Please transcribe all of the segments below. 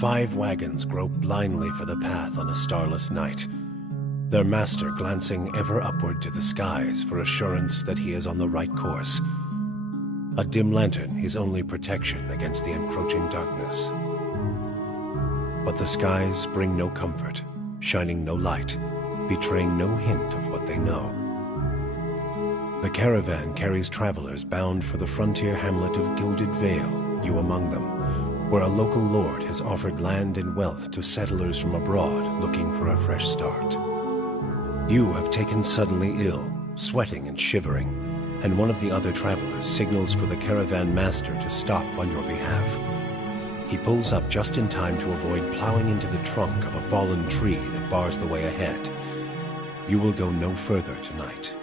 5 wagons grope blindly for the path on a starless night, their master glancing ever upward to the skies for assurance that he is on the right course. A dim lantern his only protection against the encroaching darkness. But the skies bring no comfort, shining no light, betraying no hint of what they know. The caravan carries travelers bound for the frontier hamlet of Gilded Vale, you among them, where a local lord has offered land and wealth to settlers from abroad looking for a fresh start. You have taken suddenly ill, sweating and shivering, and one of the other travelers signals for the caravan master to stop on your behalf. He pulls up just in time to avoid plowing into the trunk of a fallen tree that bars the way ahead. You will go no further tonight.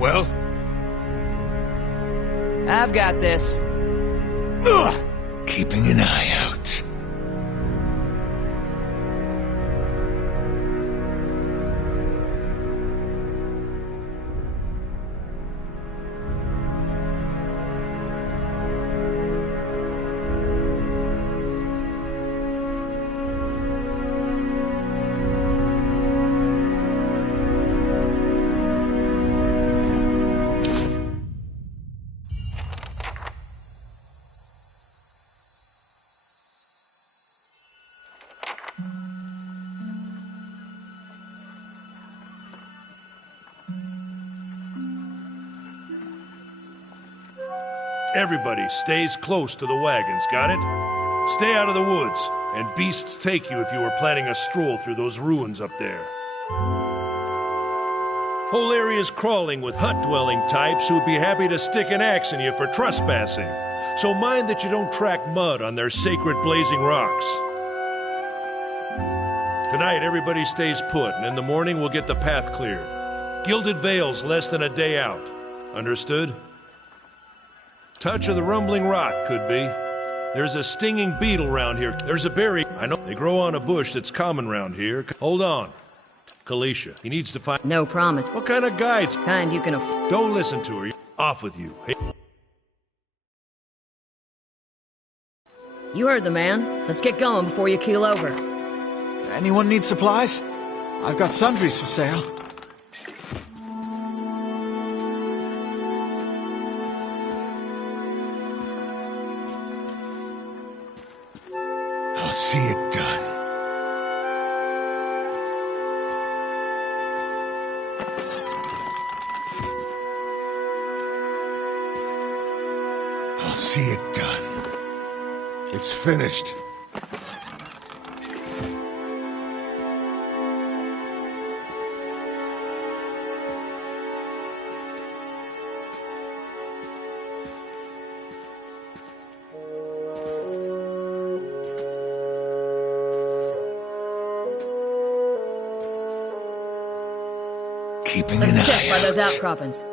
Well? I've got this. Ugh. Keeping an eye out. Everybody stays close to the wagons, got it? Stay out of the woods, and beasts take you if you were planning a stroll through those ruins up there. Whole area's crawling with hut-dwelling types who'd be happy to stick an axe in you for trespassing. So mind that you don't track mud on their sacred blazing rocks. Tonight, everybody stays put, and in the morning we'll get the path cleared. Gilded Vale's less than a day out. Understood? Touch of the rumbling rot, could be. There's a stinging beetle round here. There's a berry. I know they grow on a bush that's common round here. Hold on. Kalisha, he needs to find... No promise. What kind of guides? Kind you can Don't listen to her. Off with you. Hey. You heard the man. Let's get going before you keel over. Anyone need supplies? I've got sundries for sale. I'll see it done. I'll see it done. It's finished. Keeping Let's an check eye by out. those outcroppings.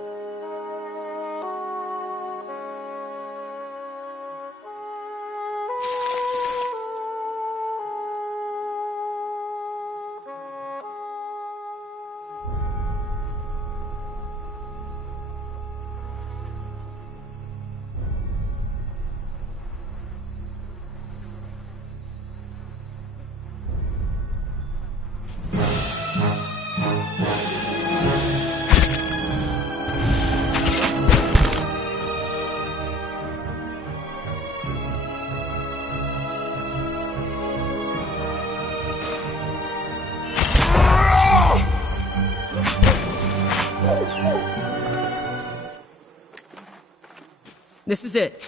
This is it.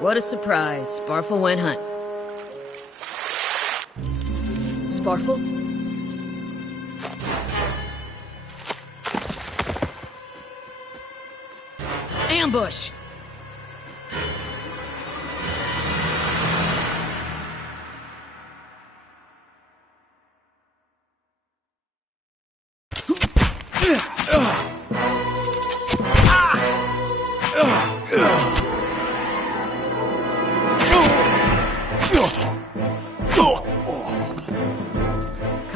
What a surprise. Sparfle went hunt. Sparfle? Ambush!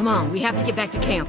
Come on, we have to get back to camp.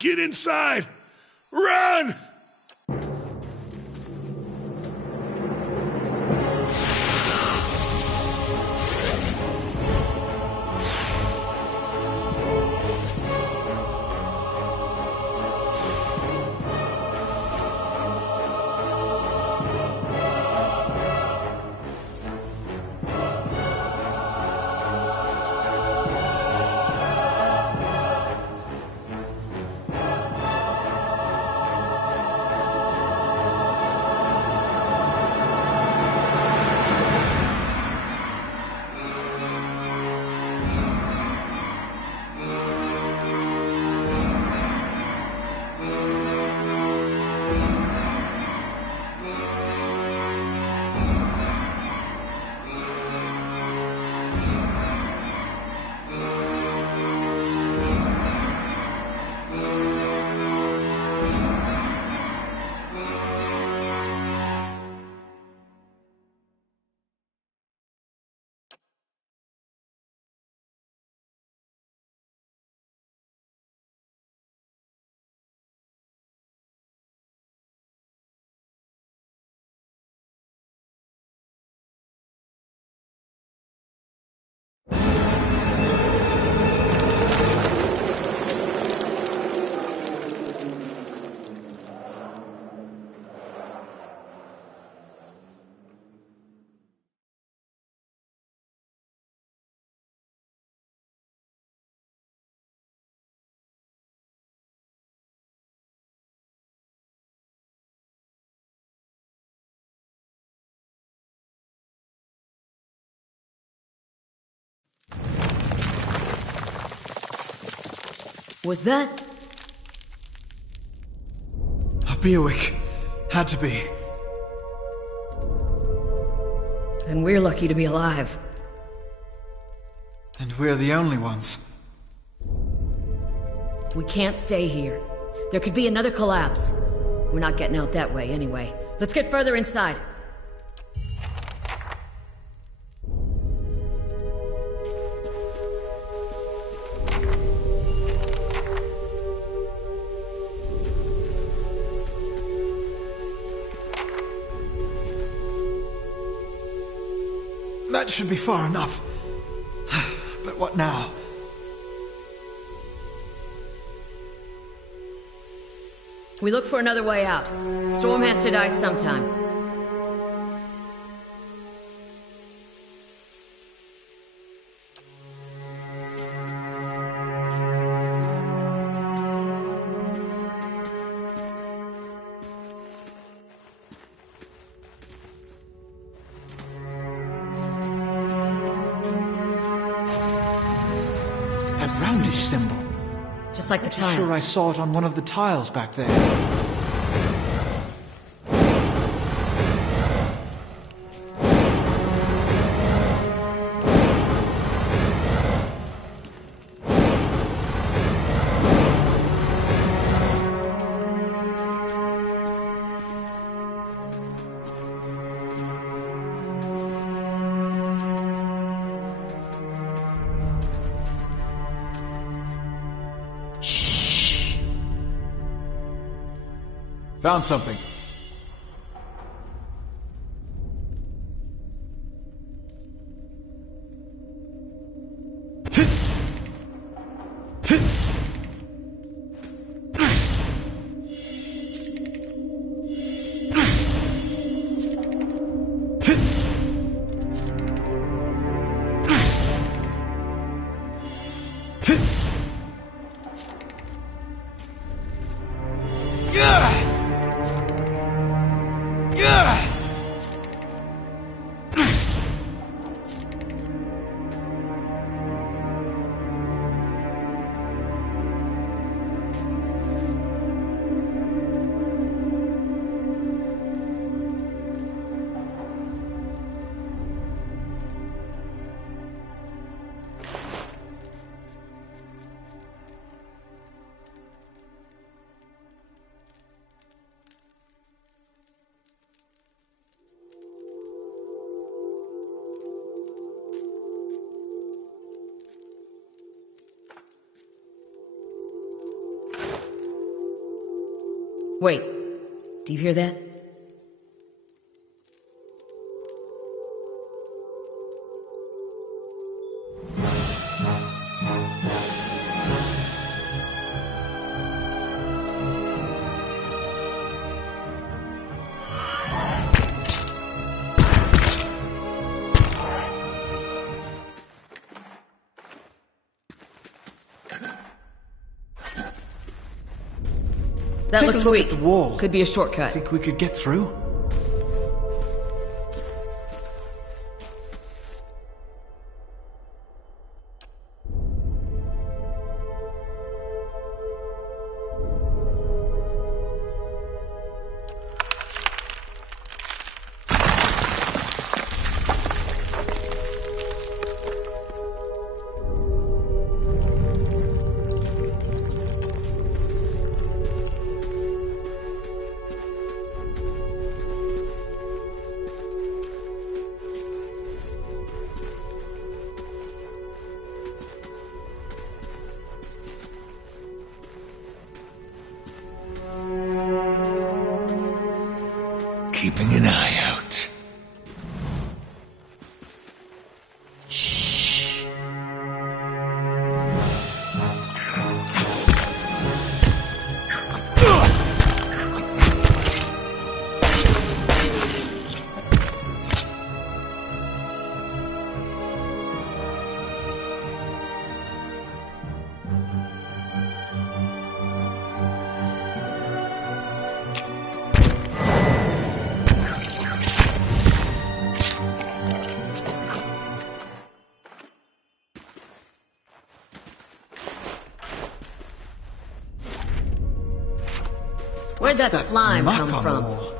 Get inside! Run! Was that? A Bewick. Had to be. Then we're lucky to be alive. And we're the only ones. We can't stay here. There could be another collapse. We're not getting out that way anyway. Let's get further inside. That should be far enough. But what now? We look for another way out. Storm has to die sometime. That roundish symbol. Just like the I'm tiles. sure I saw it on one of the tiles back there. Found something. Wait. Do you hear that? That Take looks a look weak. at the wall. Could be a shortcut. Think we could get through? Keeping an eye out. Where'd that What's slime muck come on from? the wall?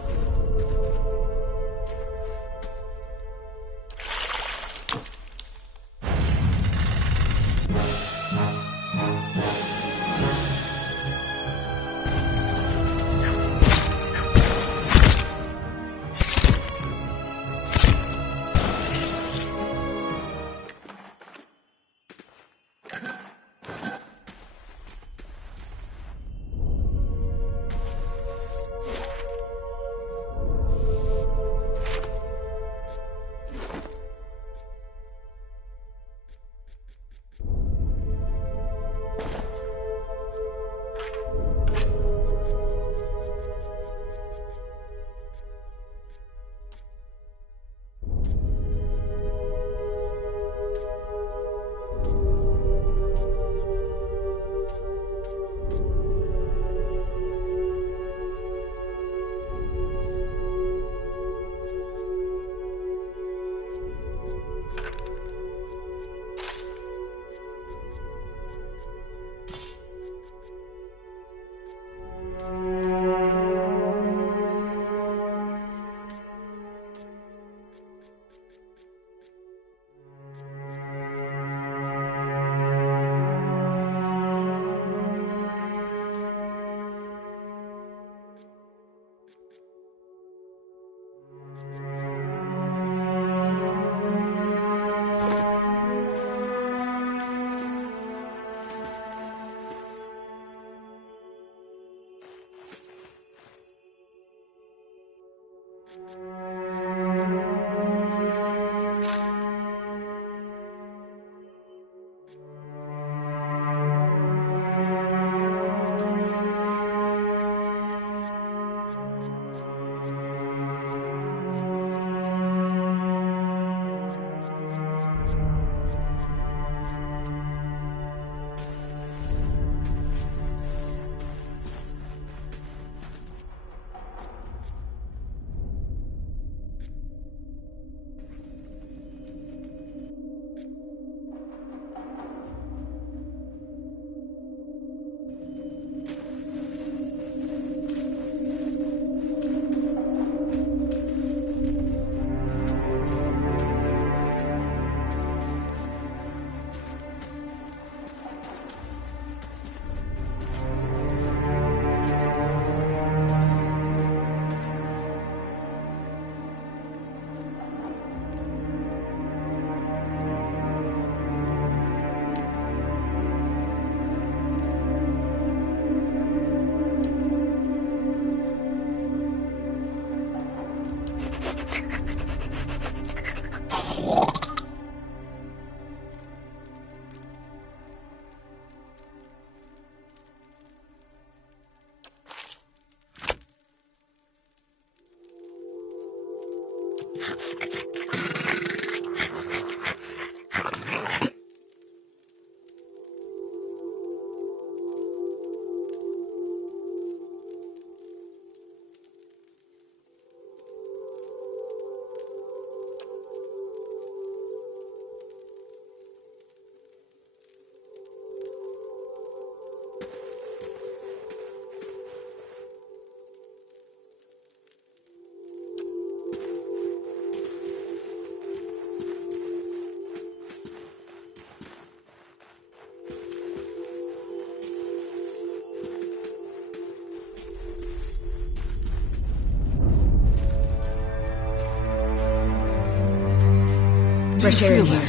Fresh air in here.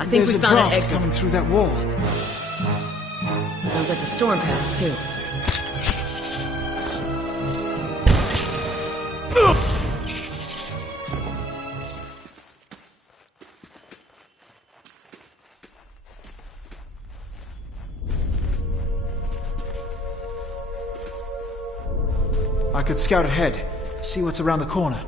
I think we found an exit exit. coming through that wall. Sounds like the storm pass, too. I could scout ahead, see what's around the corner.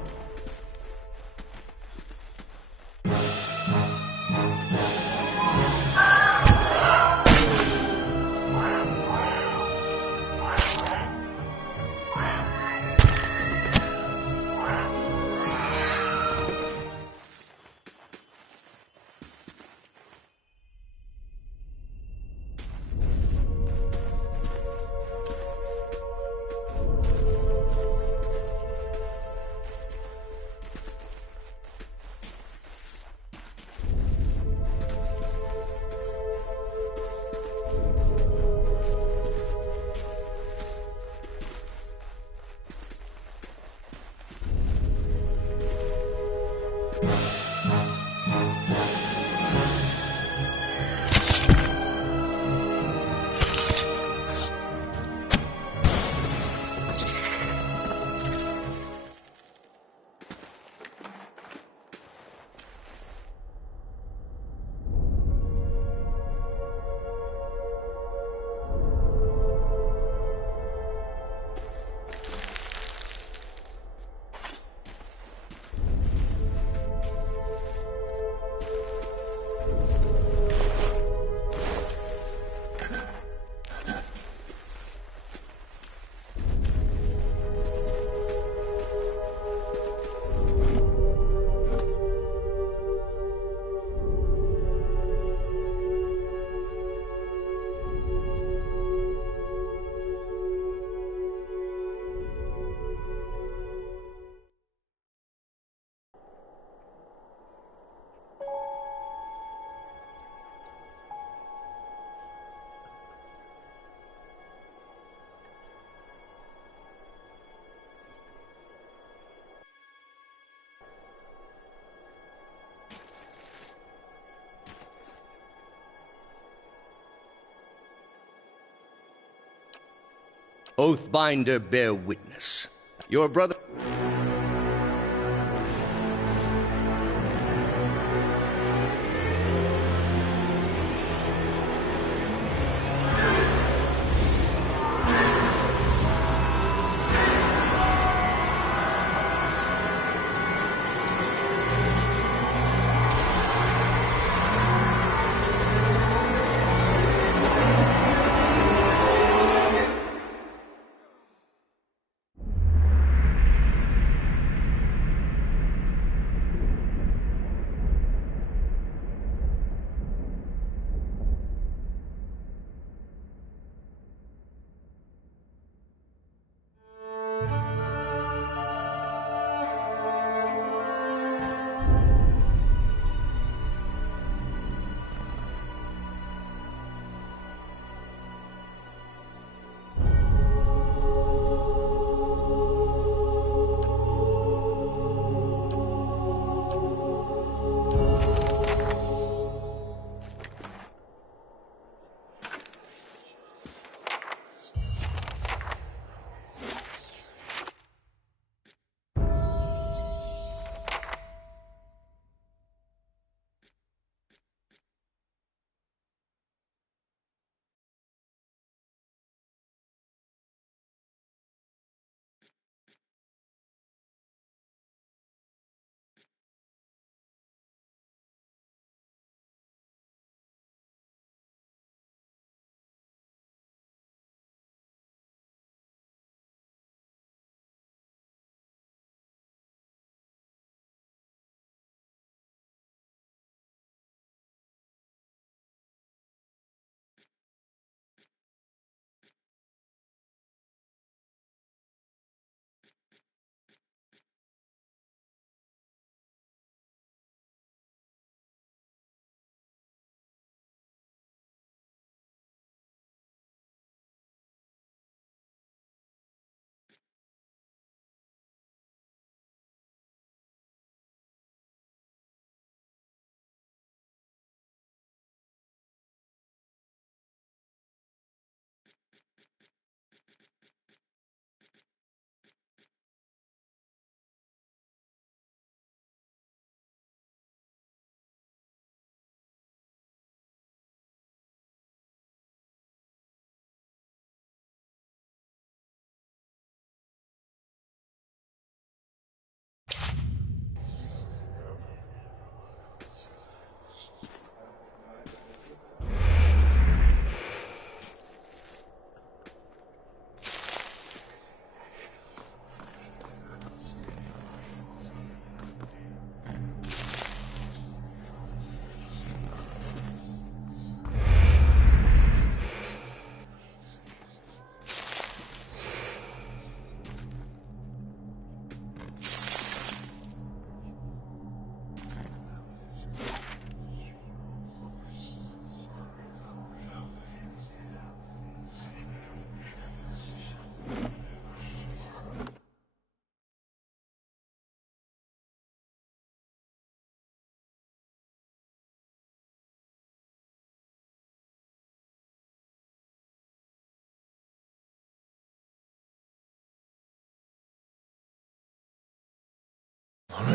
Oathbinder, bear witness. Your brother...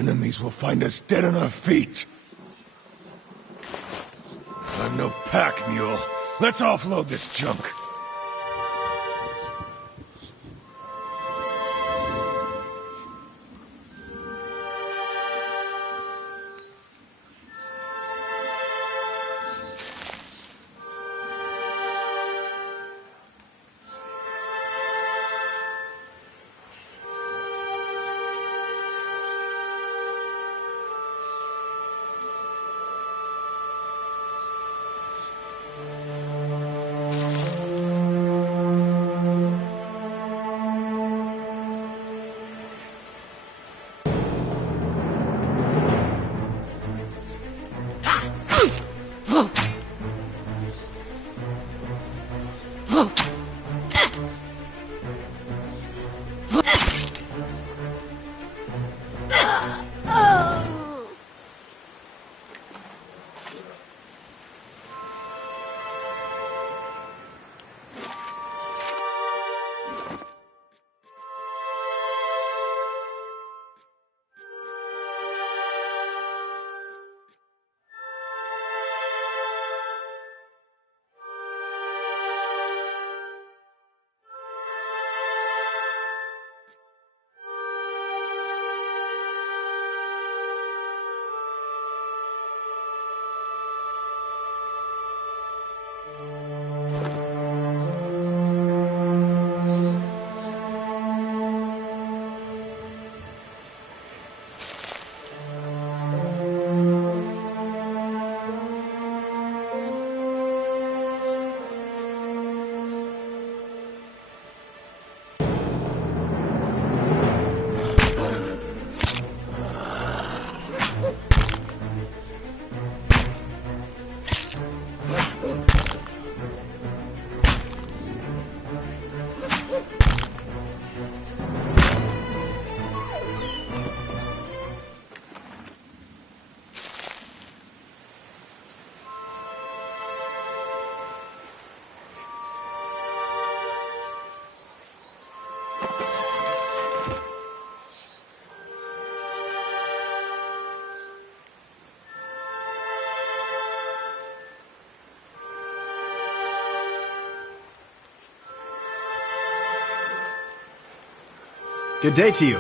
enemies will find us dead on our feet. I'm no pack mule. Let's offload this junk. Good day to you.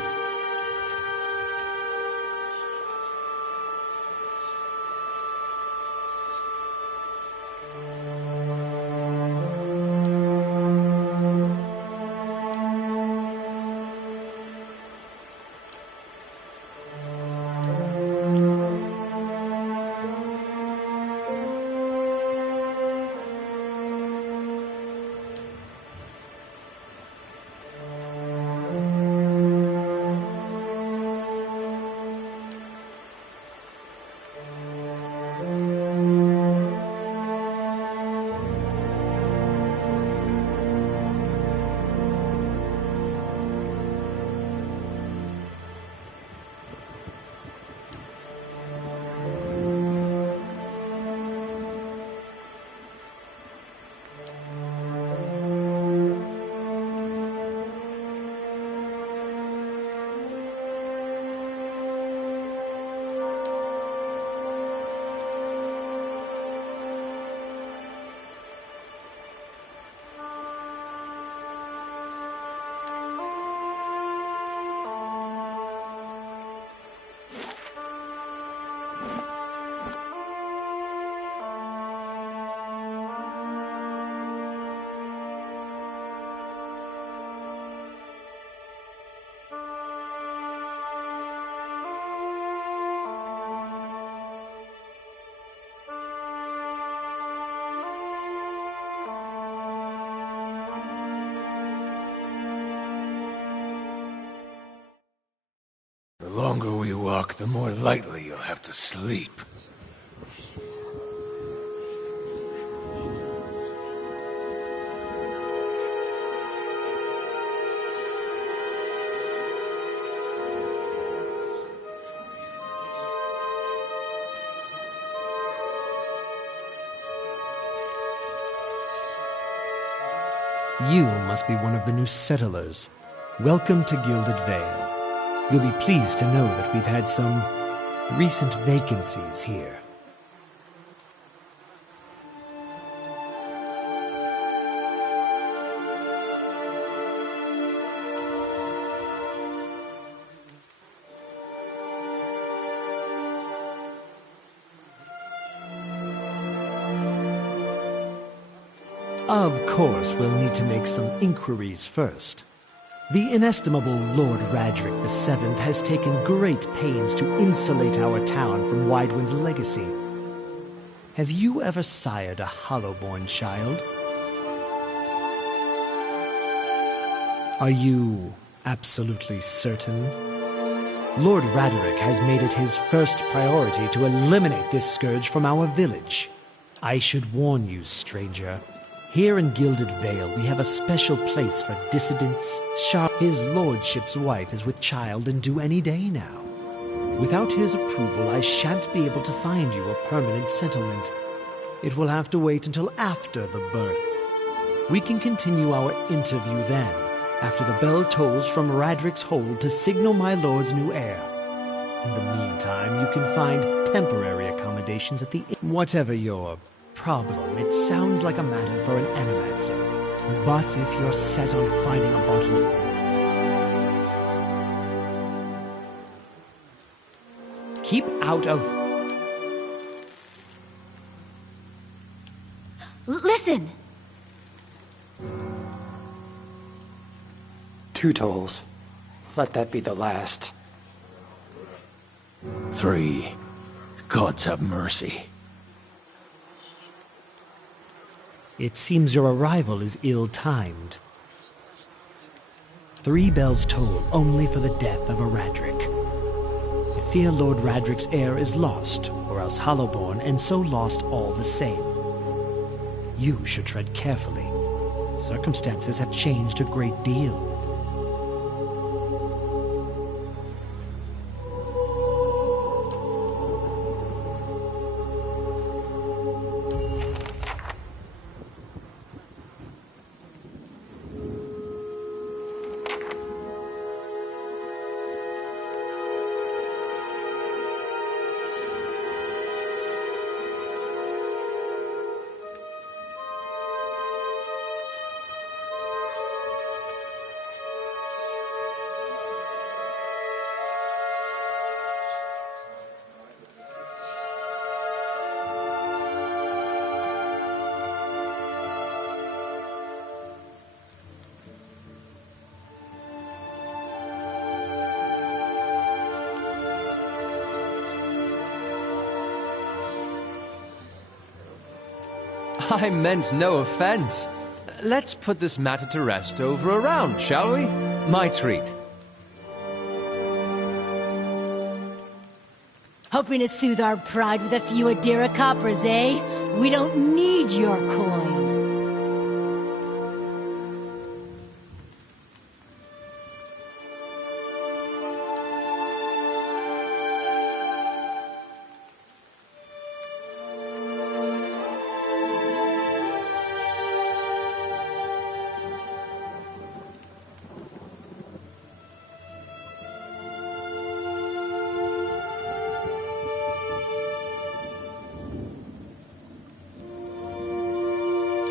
The longer we walk, the more lightly you'll have to sleep. You must be one of the new settlers. Welcome to Gilded Vale. You'll be pleased to know that we've had some recent vacancies here. Of course, we'll need to make some inquiries first. The inestimable Lord Radric VII has taken great pains to insulate our town from Widewind's legacy. Have you ever sired a Hollowborn child? Are you absolutely certain? Lord Radric has made it his first priority to eliminate this scourge from our village. I should warn you, stranger. Here in Gilded Vale, we have a special place for dissidents. His lordship's wife is with child and due any day now. Without his approval, I shan't be able to find you a permanent settlement. It will have to wait until after the birth. We can continue our interview then, after the bell tolls from Radric's hold to signal my lord's new heir. In the meantime, you can find temporary accommodations at the inn. Whatever your problem, it sounds like a matter for an animancer. But if you're set on finding a bottle of... Keep out of... Listen! 2 tolls. Let that be the last. 3. Gods have mercy. It seems your arrival is ill-timed. 3 bells toll only for the death of a Radric. I fear Lord Radric's heir is lost, or else Hollowborn, and so lost all the same. You should tread carefully. Circumstances have changed a great deal. I meant no offense. Let's put this matter to rest over a round, shall we? My treat. Hoping to soothe our pride with a few Adira coppers, eh? We don't need your coin.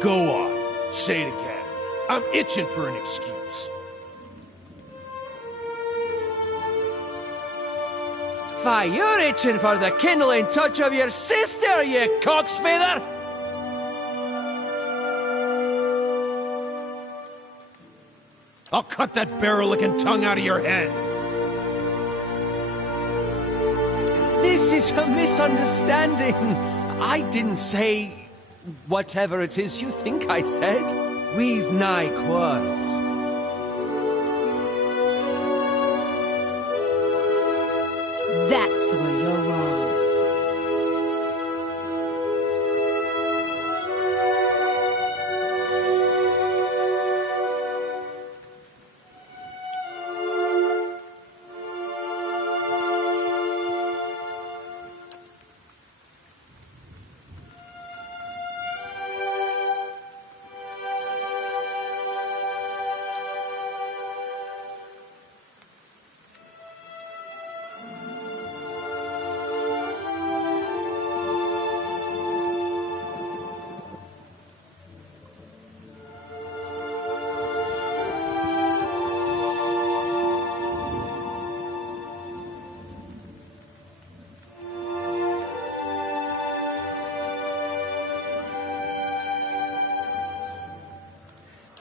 Go on. Say it again. I'm itching for an excuse. Fie, you're itching for the kindling touch of your sister, you cock's feather! I'll cut that barrel-licking tongue out of your head. This is a misunderstanding. I didn't say whatever it is you think I said. We've nigh quarrel. That's where you're wrong.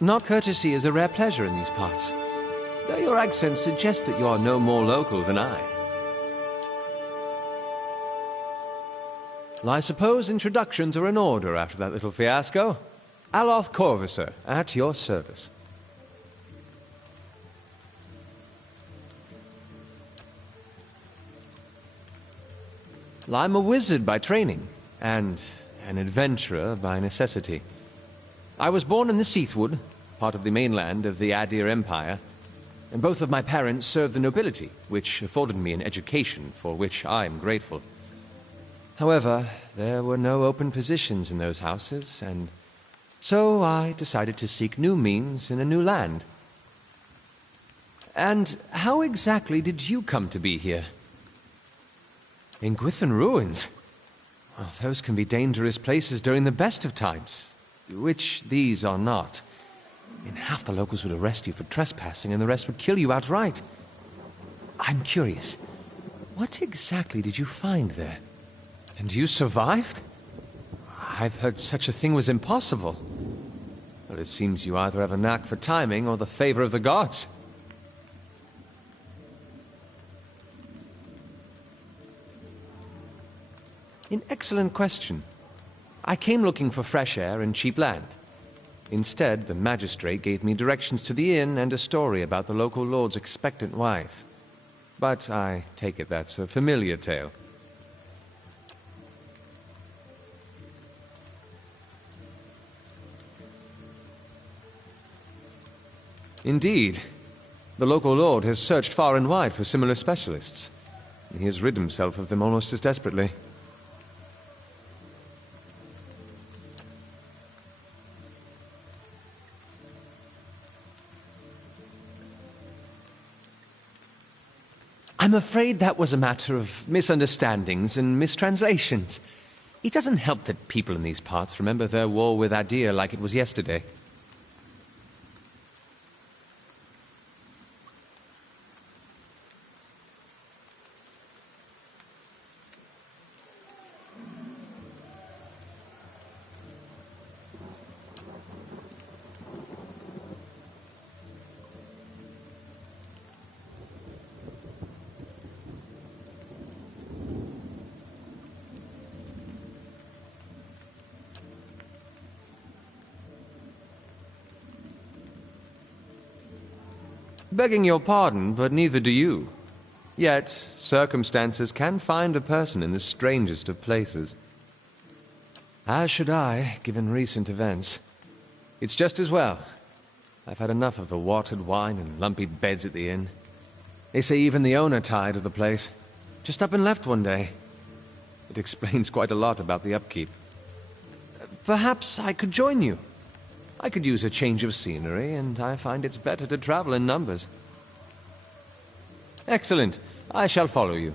Not courtesy is a rare pleasure in these parts. Though your accent suggests that you are no more local than I. Well, I suppose introductions are in order after that little fiasco. Aloth Corvusser, at your service. Well, I'm a wizard by training, and an adventurer by necessity. I was born in the Seathwood, part of the mainland of the Adir Empire, and both of my parents served the nobility, which afforded me an education for which I am grateful. However, there were no open positions in those houses, and so I decided to seek new means in a new land. And how exactly did you come to be here? In Gwithan Ruins? Well, those can be dangerous places during the best of times, which these are not. In half the locals would arrest you for trespassing, and the rest would kill you outright. I'm curious, what exactly did you find there? And you survived? I've heard such a thing was impossible. But it seems you either have a knack for timing or the favor of the gods. An excellent question. I came looking for fresh air and cheap land. Instead, the magistrate gave me directions to the inn and a story about the local lord's expectant wife. But I take it that's a familiar tale. Indeed. The local lord has searched far and wide for similar specialists. He has rid himself of them almost as desperately. I'm afraid that was a matter of misunderstandings and mistranslations. It doesn't help that people in these parts remember their war with Adir like it was yesterday. Begging your pardon, but neither do you. Yet, circumstances can find a person in the strangest of places. As should I, given recent events. It's just as well. I've had enough of the watered wine and lumpy beds at the inn. They say even the owner tired of the place. Just up and left one day. It explains quite a lot about the upkeep. Perhaps I could join you. I could use a change of scenery, and I find it's better to travel in numbers. Excellent. I shall follow you.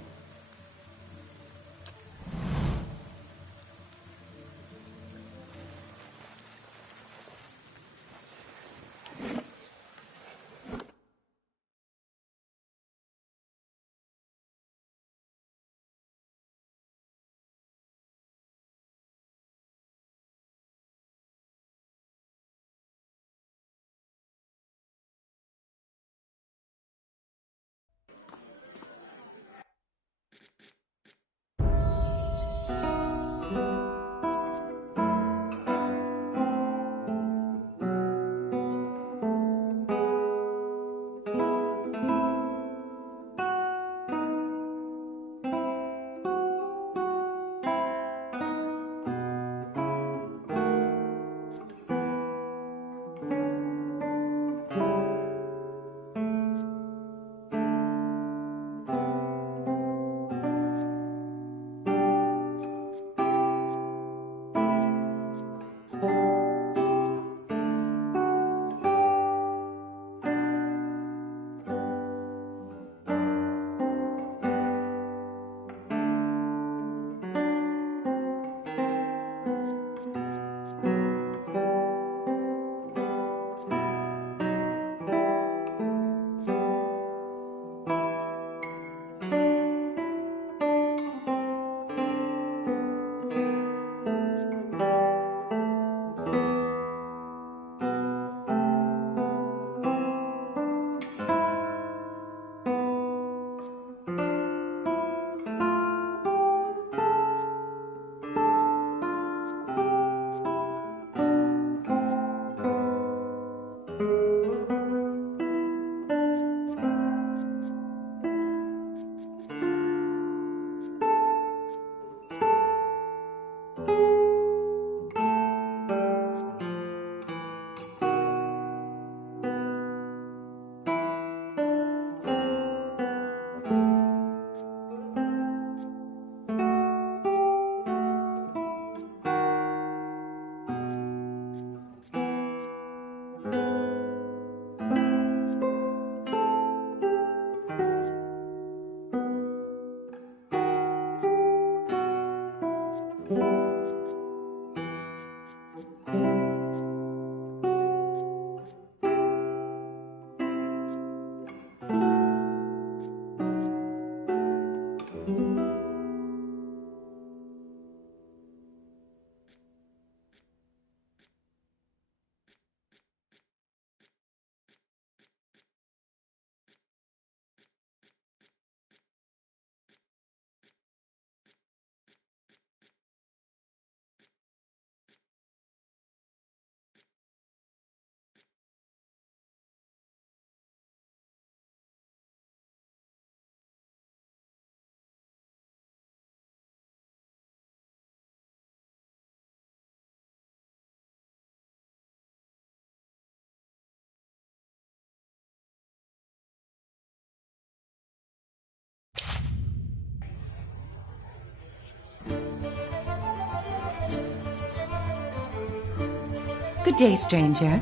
Good day, stranger.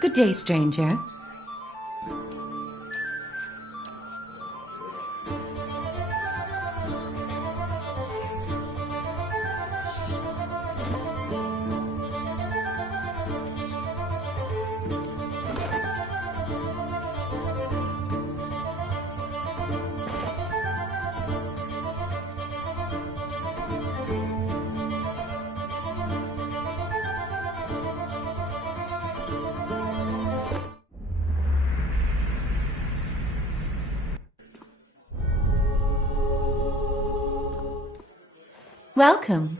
Good day, stranger. Welcome.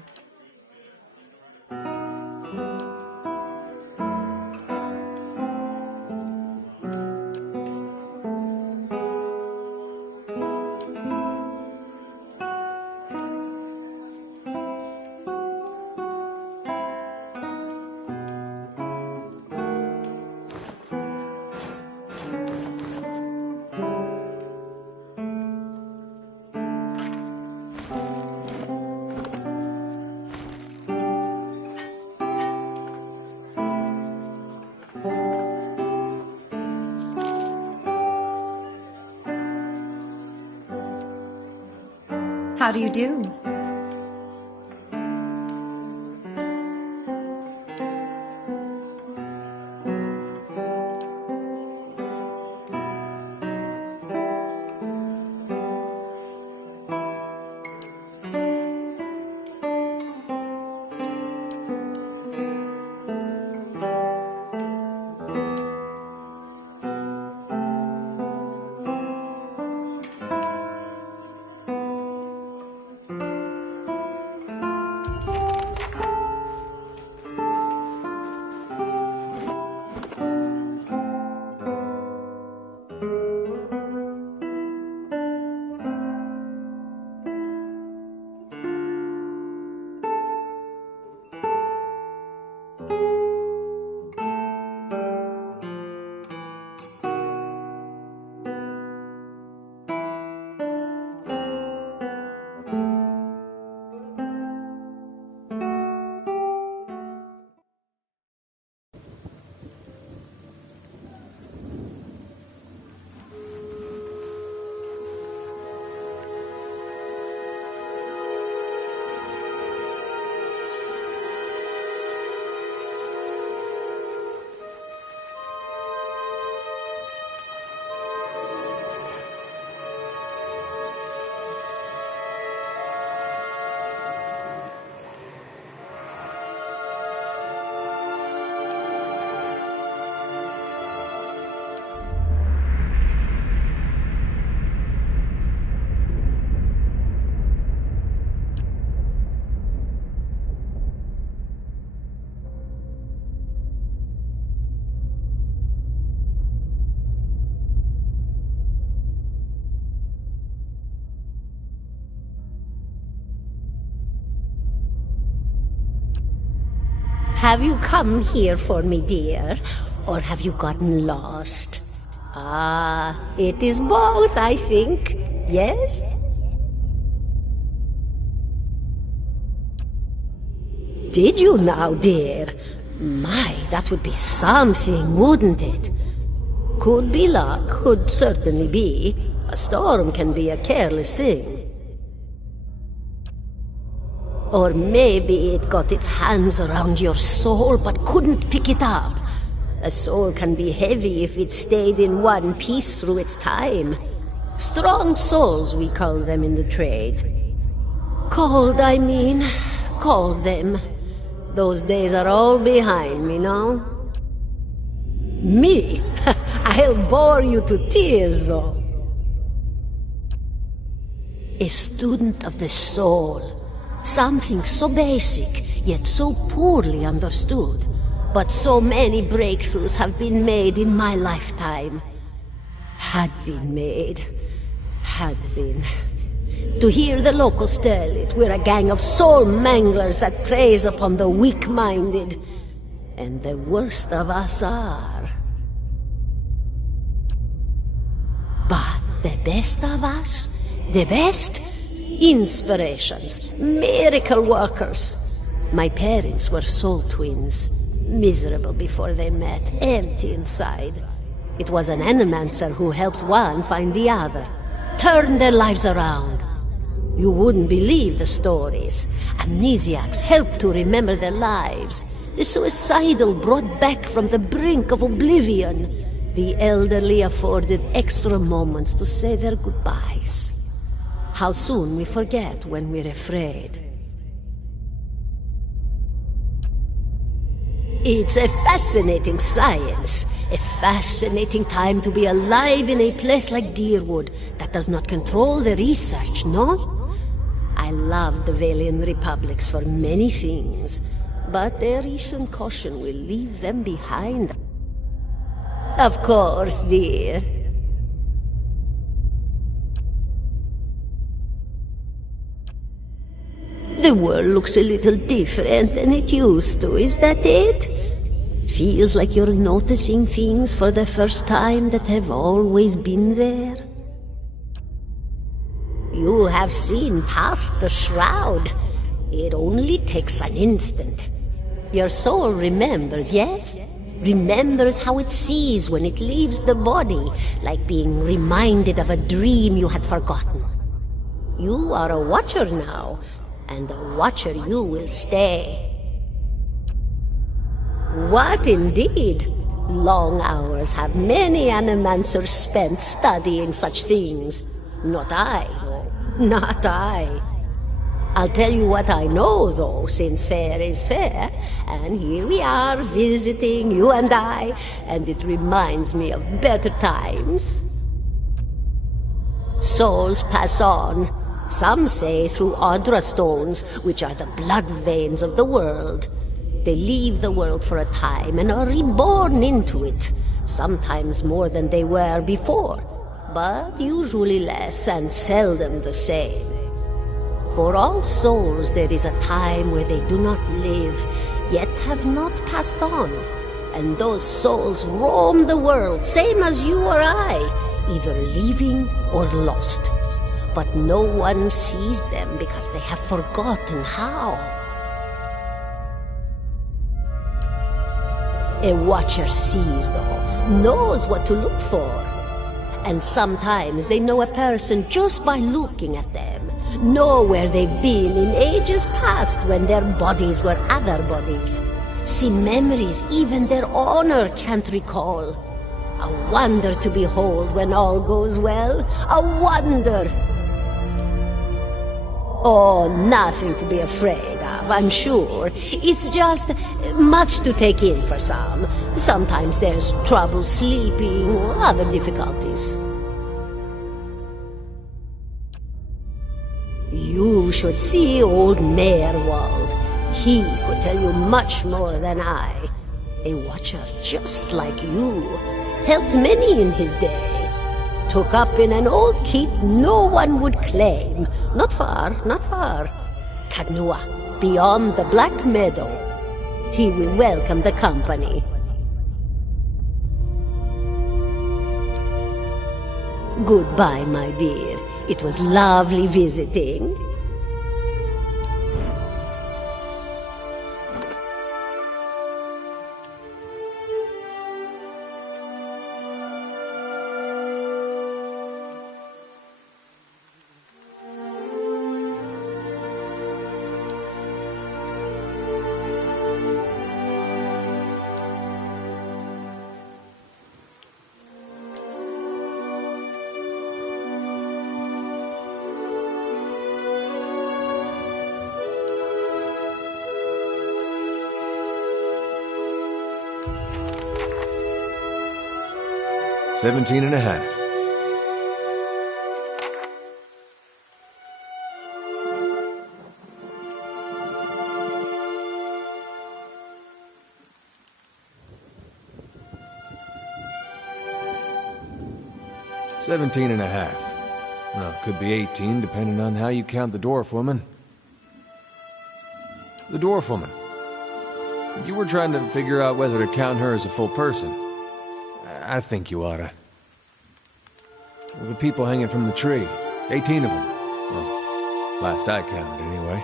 How do you do? Have you come here for me, dear? Or have you gotten lost? Ah, it is both, I think. Yes? Did you now, dear? My, that would be something, wouldn't it? Could be luck, could certainly be. A storm can be a careless thing. Or maybe it got its hands around your soul but couldn't pick it up. A soul can be heavy if it stayed in one piece through its time. Strong souls, we call them in the trade. Cold, I mean. Called them. Those days are all behind me, no? Me? I'll bore you to tears, though. A student of the soul. Something so basic, yet so poorly understood. But so many breakthroughs have been made in my lifetime. had been made. Had been. To hear the locals tell it, we're a gang of soul manglers that preys upon the weak-minded. And the worst of us are. But the best of us? The best? Inspirations, miracle workers. My parents were soul twins. Miserable before they met, empty inside. It was an animancer who helped one find the other. Turned their lives around. You wouldn't believe the stories. Amnesiacs helped to remember their lives. The suicidal brought back from the brink of oblivion. The elderly afforded extra moments to say their goodbyes. How soon we forget when we're afraid. It's a fascinating science. A fascinating time to be alive in a place like Deerwood that does not control the research, no? I love the Valian Republics for many things, but their recent caution will leave them behind. Of course, dear. The world looks a little different than it used to, is that it? Feels like you're noticing things for the first time that have always been there. You have seen past the shroud. It only takes an instant. Your soul remembers, yes? Remembers how it sees when it leaves the body, like being reminded of a dream you had forgotten. You are a watcher now, and a watcher you will stay. What indeed? Long hours have many animancers spent studying such things. Not I, though. Not I. I'll tell you what I know, though, since fair is fair, and here we are visiting, you and I, and it reminds me of better times. Souls pass on. Some say through Audra stones, which are the blood veins of the world. They leave the world for a time and are reborn into it, sometimes more than they were before, but usually less and seldom the same. For all souls there is a time where they do not live, yet have not passed on, and those souls roam the world, same as you or I, either living or lost. But no one sees them because they have forgotten how. A watcher sees, though, knows what to look for. And sometimes they know a person just by looking at them, know where they've been in ages past when their bodies were other bodies. See memories even their owner can't recall. A wonder to behold when all goes well, a wonder! Oh, nothing to be afraid of, I'm sure. It's just much to take in for some. Sometimes there's trouble sleeping or other difficulties. You should see old Mayorwald. He could tell you much more than I. A watcher just like you. Helped many in his day. Took up in an old keep no one would claim. Not far, not far. Kadnua, beyond the Black Meadow. He will welcome the company. Goodbye, my dear. It was lovely visiting. $17 and a half. 17 and a half. Well, could be 18, depending on how you count the dwarf woman. The dwarf woman. You were trying to figure out whether to count her as a full person. I think you oughta. The people hanging from the tree. 18 of them. Well, last I counted, anyway.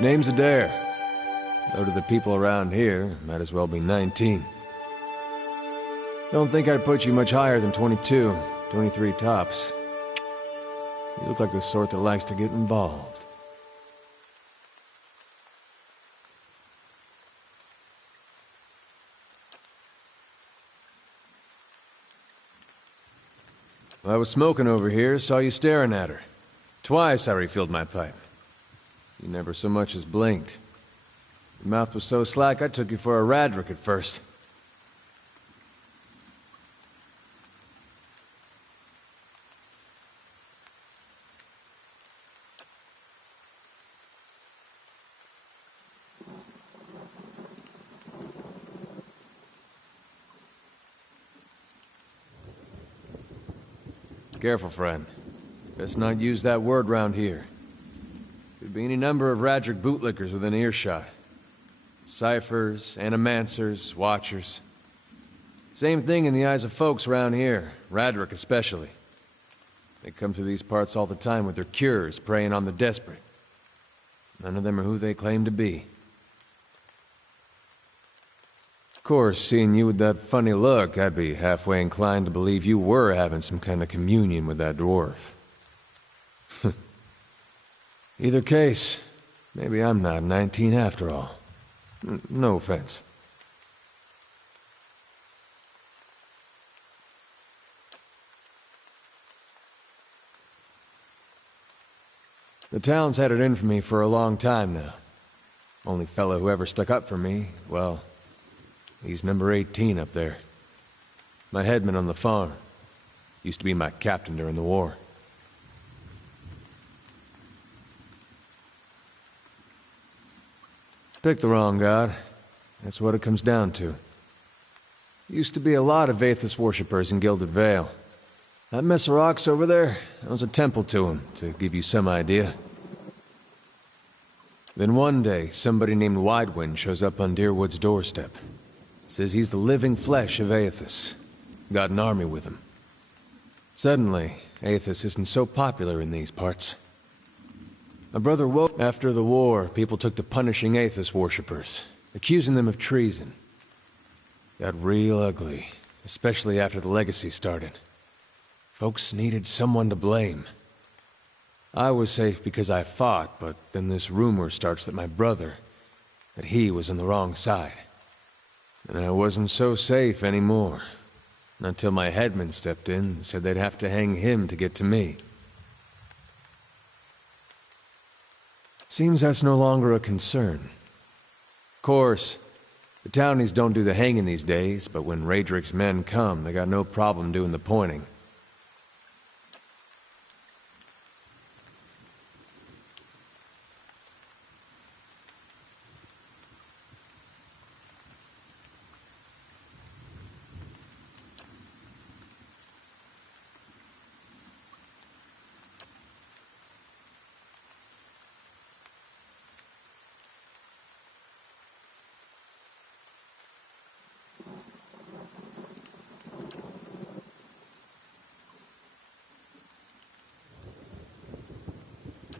Name's Adair. Though to the people around here, might as well be 19. Don't think I'd put you much higher than 22, 23 tops. You look like the sort that likes to get involved. I was smoking over here, saw you staring at her. Twice I refilled my pipe. You never so much as blinked. Your mouth was so slack I took you for a Radric at first. Careful, friend. Best not use that word round here. Could be any number of Radric bootlickers within earshot. Ciphers, animancers, watchers. Same thing in the eyes of folks around here, Radric especially. They come through these parts all the time with their cures, preying on the desperate. None of them are who they claim to be. Of course, seeing you with that funny look, I'd be halfway inclined to believe you were having some kind of communion with that dwarf. Either case, maybe I'm not 19 after all. No offense. The town's had it in for me for a long time now. Only fellow who ever stuck up for me, well, he's number 18 up there. My headman on the farm. Used to be my captain during the war. Picked the wrong god. That's what it comes down to. Used to be a lot of Aethys worshippers in Gilded Vale. That mess of rocks over there, that was a temple to him, to give you some idea. Then one day, somebody named Widewind shows up on Deerwood's doorstep. Says he's the living flesh of Aethys. Got an army with him. Suddenly, Aethys isn't so popular in these parts. My brother woke after the war. People took to punishing Aethys worshippers, accusing them of treason. Got real ugly, especially after the legacy started. Folks needed someone to blame. I was safe because I fought, but then this rumor starts that my brother, that he was on the wrong side. And I wasn't so safe anymore. Until my headman stepped in and said they'd have to hang him to get to me. Seems that's no longer a concern. Of course, the townies don't do the hanging these days, but when Radric's men come, they got no problem doing the pointing.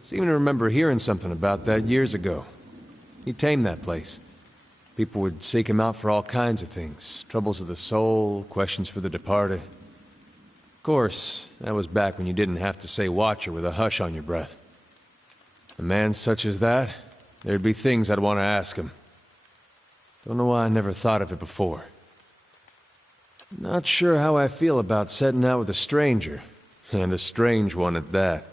Seem to remember hearing something about that years ago. He tamed that place. People would seek him out for all kinds of things. Troubles of the soul, questions for the departed. Of course, that was back when you didn't have to say Watcher with a hush on your breath. A man such as that, there'd be things I'd want to ask him. Don't know why I never thought of it before. Not sure how I feel about setting out with a stranger, and a strange one at that.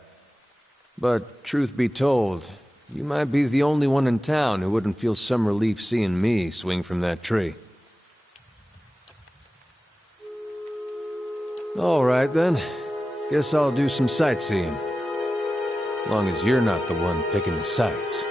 But, truth be told, you might be the only one in town who wouldn't feel some relief seeing me swing from that tree. All right, then. Guess I'll do some sightseeing. Long as you're not the one picking the sights.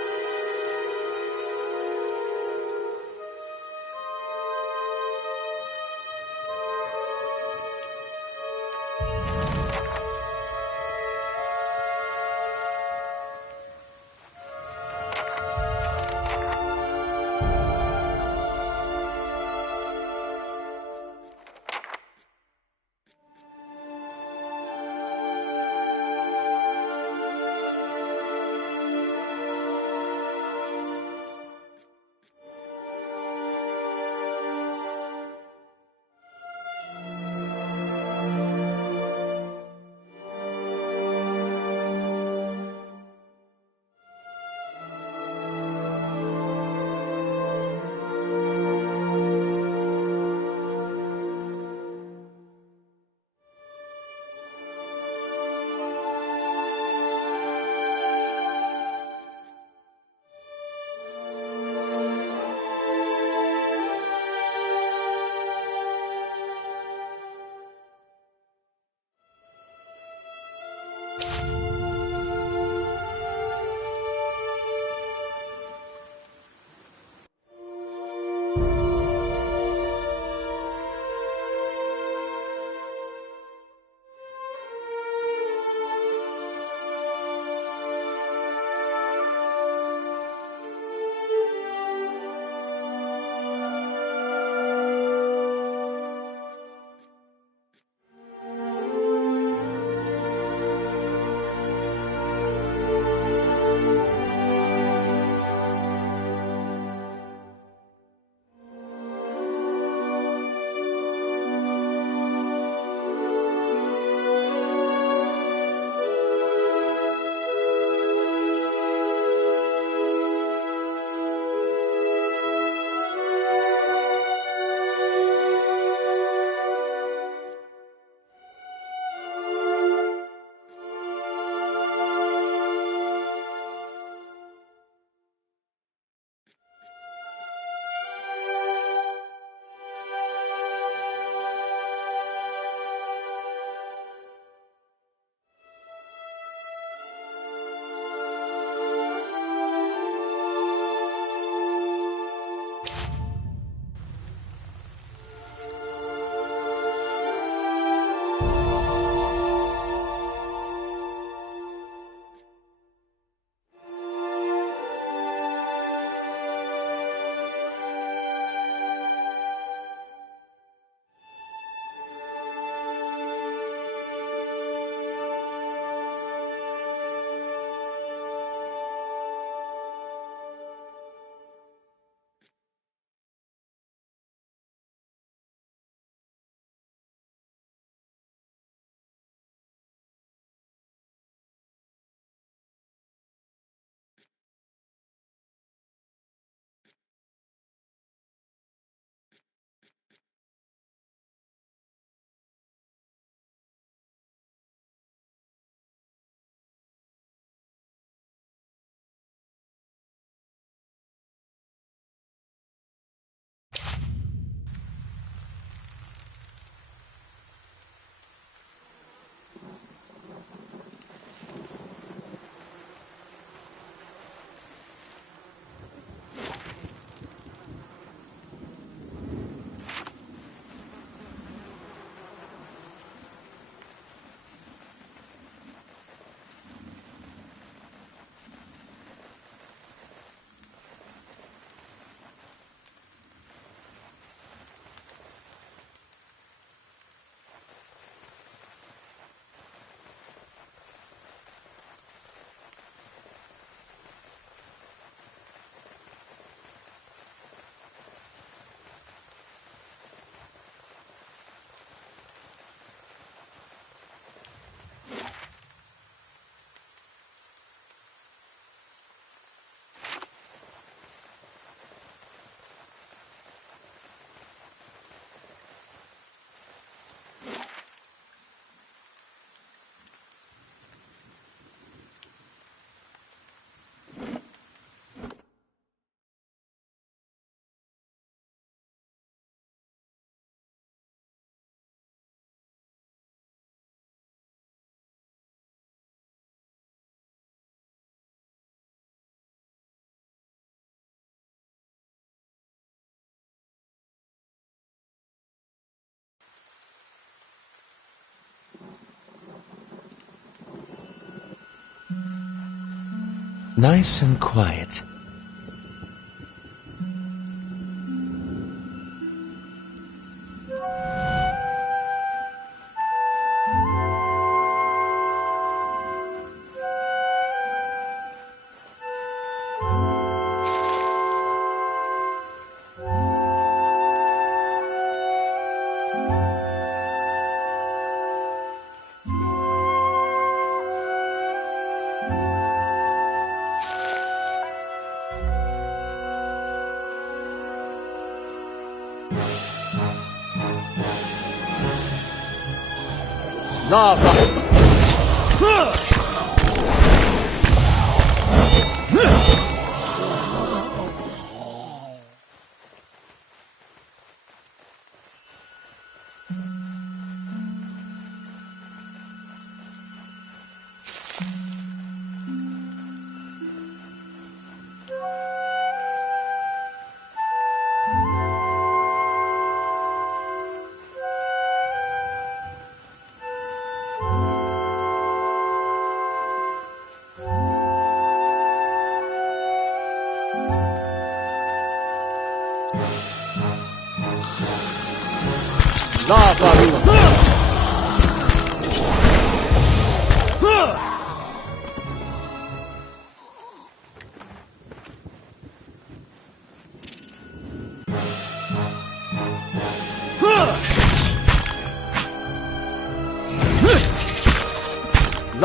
Nice and quiet.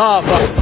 Lava!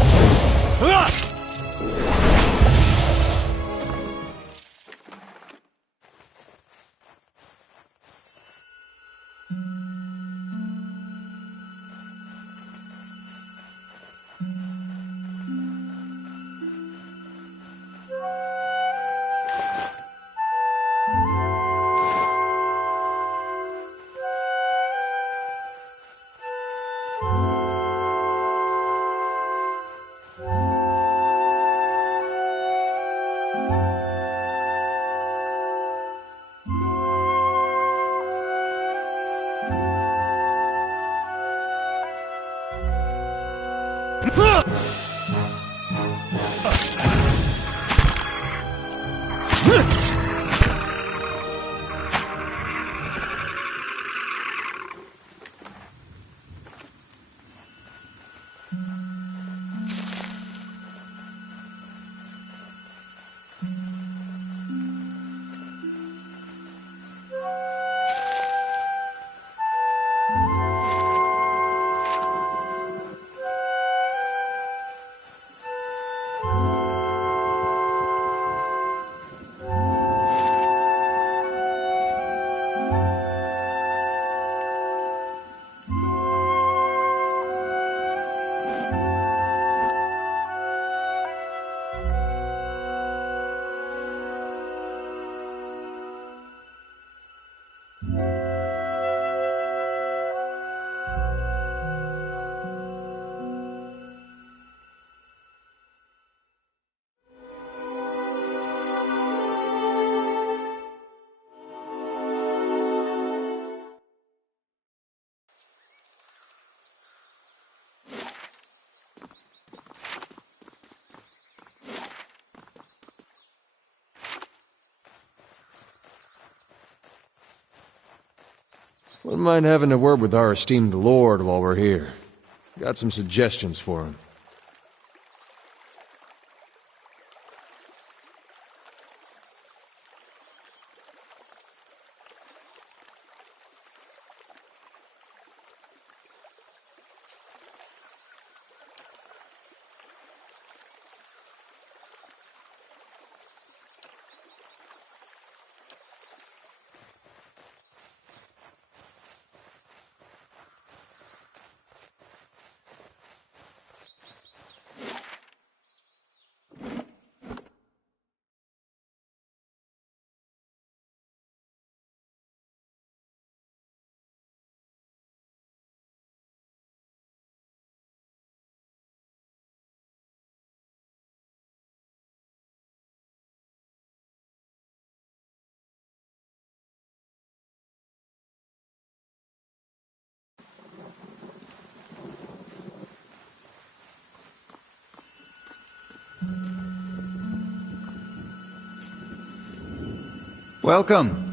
Wouldn't mind having a word with our esteemed lord while we're here. Got some suggestions for him. Welcome.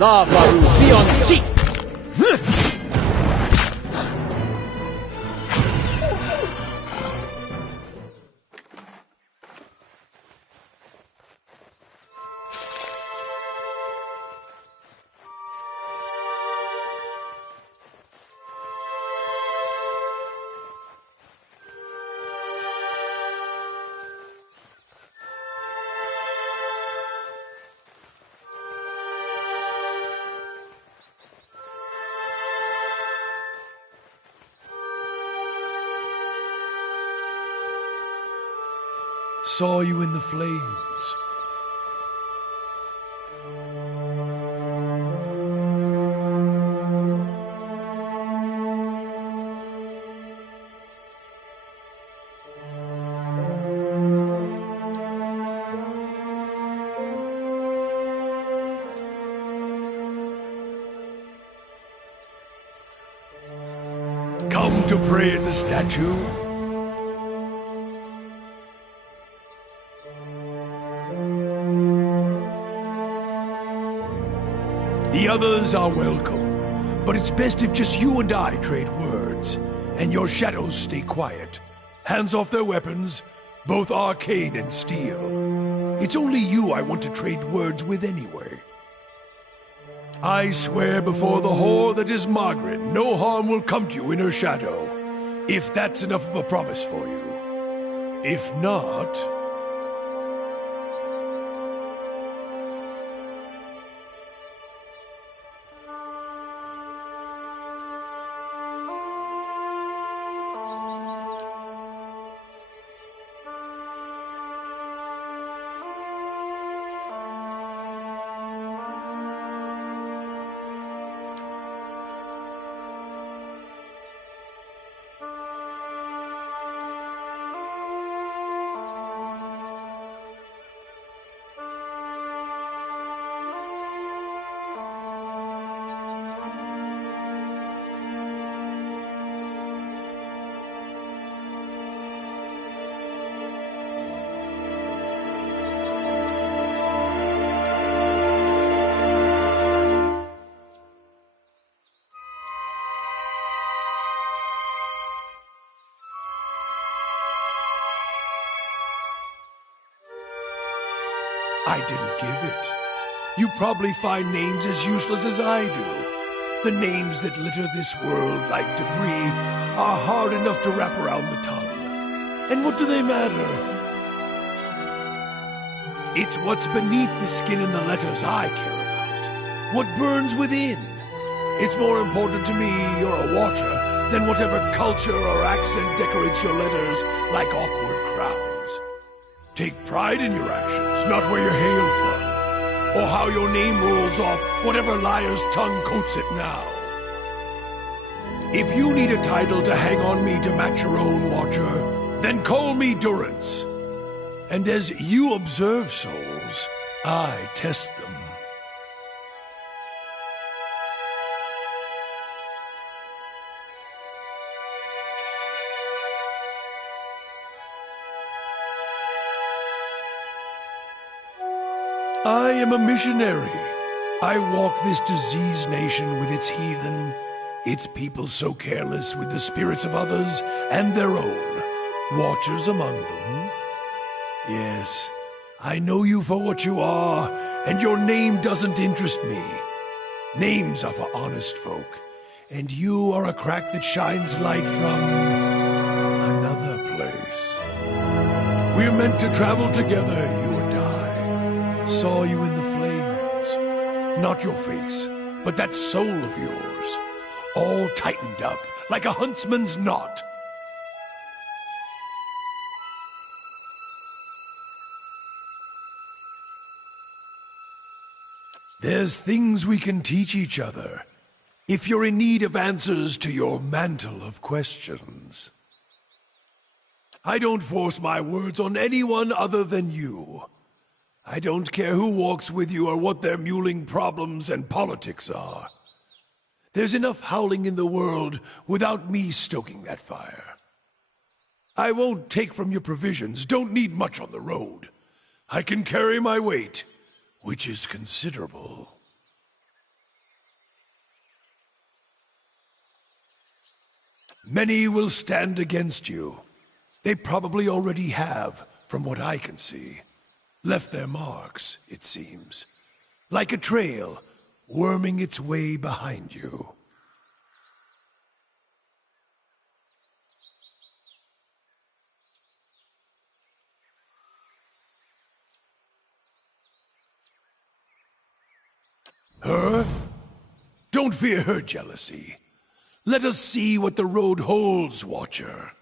La Varu, be on seat! Saw you in the flames. Come to pray at the statue? The others are welcome, but it's best if just you and I trade words, and your shadows stay quiet. Hands off their weapons, both arcane and steel. It's only you I want to trade words with anyway. I swear before the whore that is Margaret, no harm will come to you in her shadow, if that's enough of a promise for you. If not... I didn't give it. You probably find names as useless as I do. The names that litter this world like debris are hard enough to wrap around the tongue. And what do they matter? It's what's beneath the skin and the letters I care about. What burns within. It's more important to me you're a watcher than whatever culture or accent decorates your letters like awkward crowns. Take pride in your actions, not where you hail from, or how your name rolls off whatever liar's tongue coats it now. If you need a title to hang on me to match your own watcher, then call me Durance. And as you observe souls, I test them. I am a missionary. I walk this diseased nation with its heathen, its people so careless with the spirits of others and their own, watchers among them. Yes, I know you for what you are, and your name doesn't interest me. Names are for honest folk, and you are a crack that shines light from another place. We're meant to travel together, you and I. Saw you in the flames. Not your face, but that soul of yours, all tightened up like a huntsman's knot. There's things we can teach each other, if you're in need of answers to your mantle of questions. I don't force my words on anyone other than you. I don't care who walks with you or what their muling problems and politics are. There's enough howling in the world without me stoking that fire. I won't take from your provisions, don't need much on the road. I can carry my weight, which is considerable. Many will stand against you. They probably already have, from what I can see. Left their marks, it seems. Like a trail, worming its way behind you. Her? Don't fear her jealousy. Let us see what the road holds, Watcher.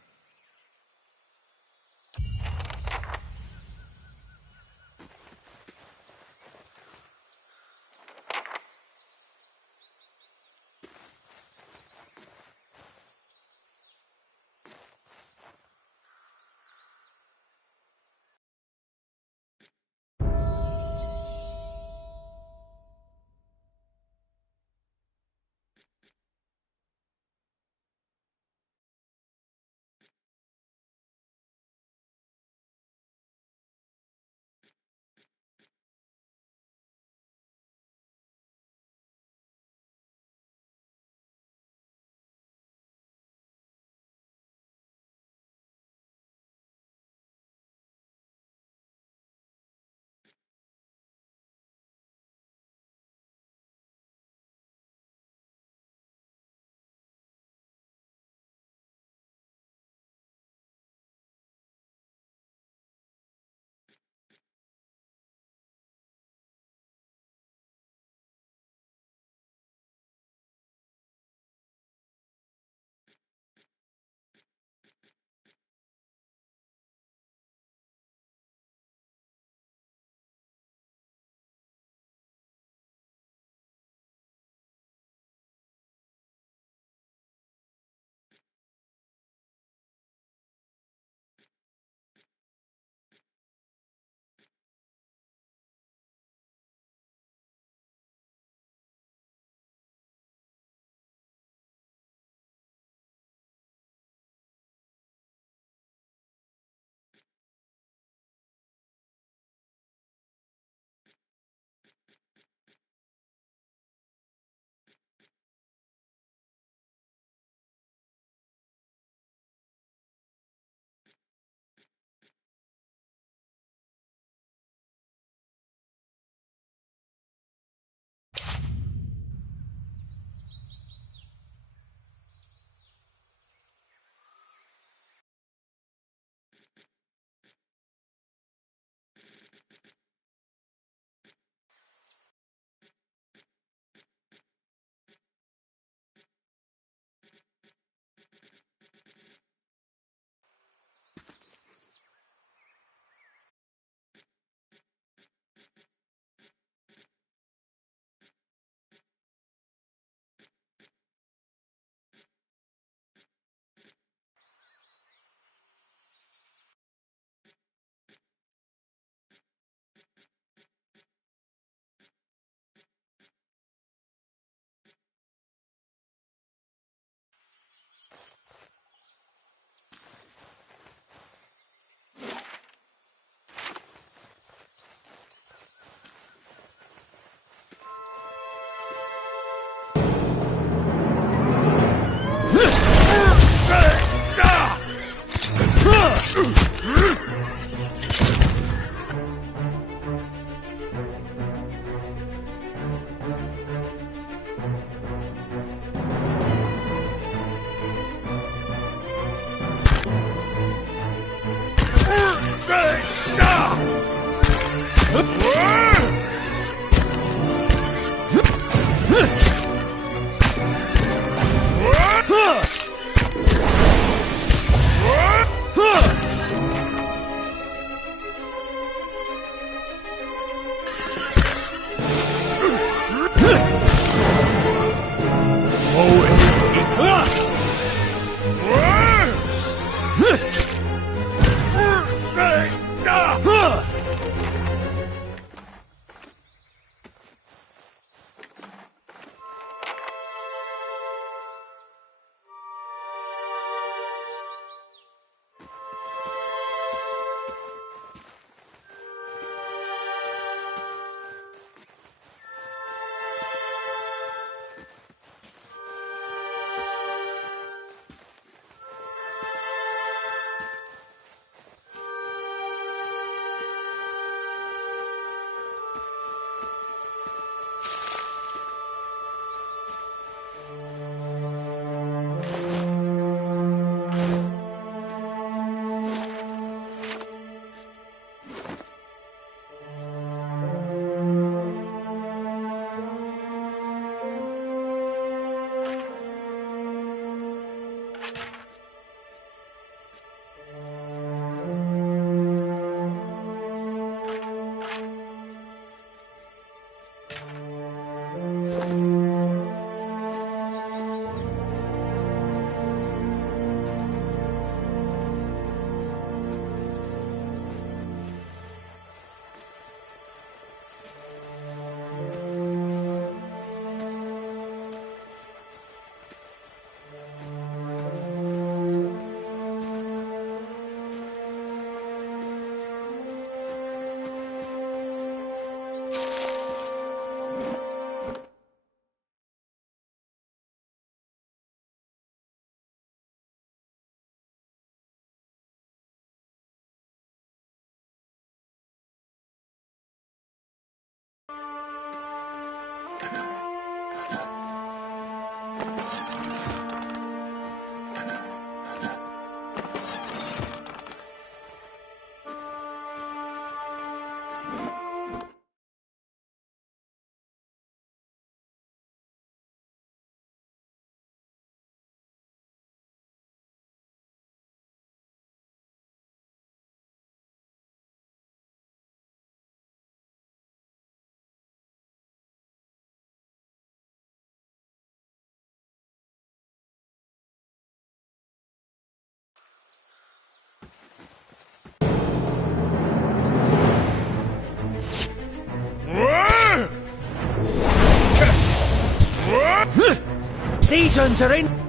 These ones are in.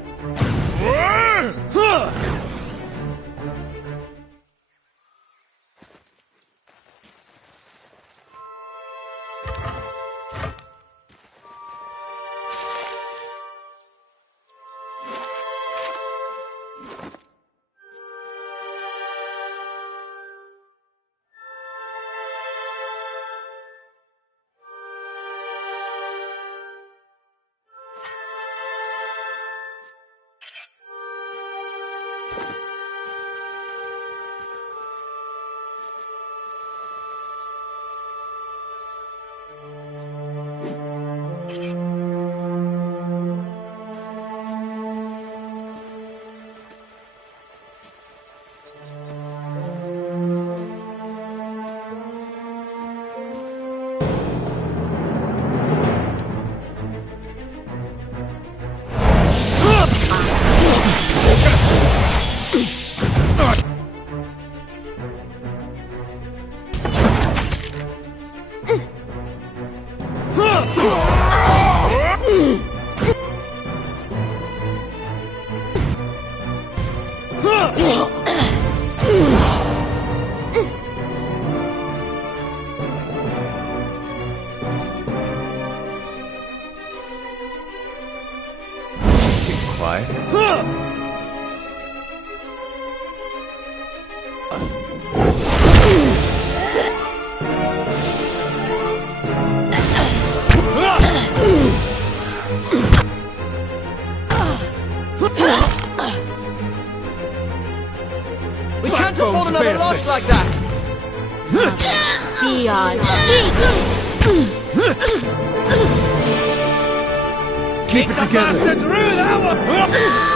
We can't afford another loss like that! Beyond Keep it together. Bastard through that one!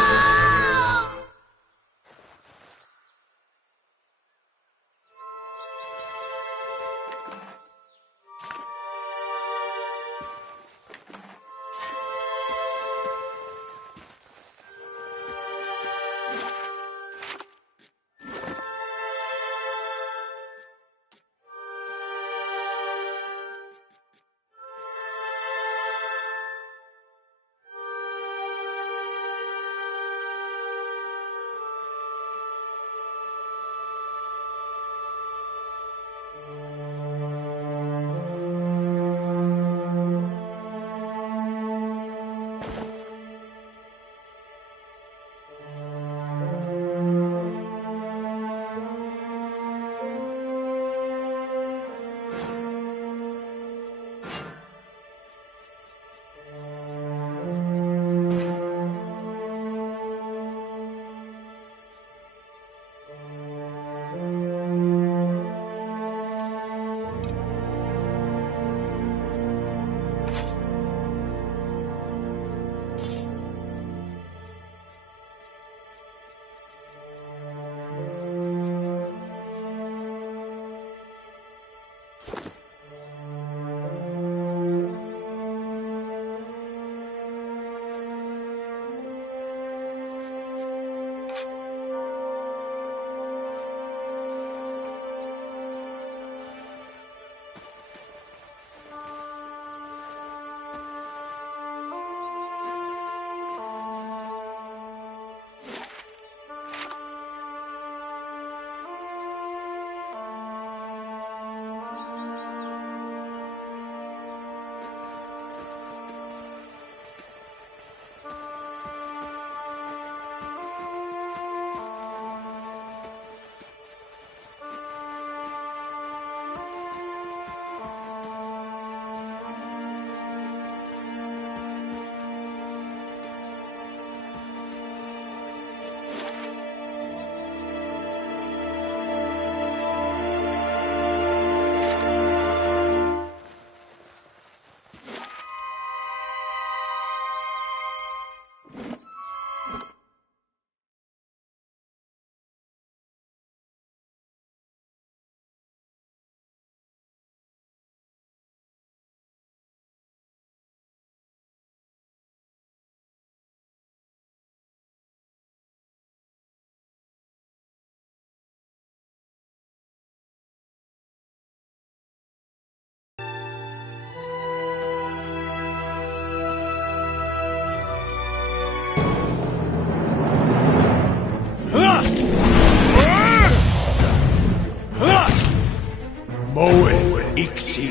Ixi.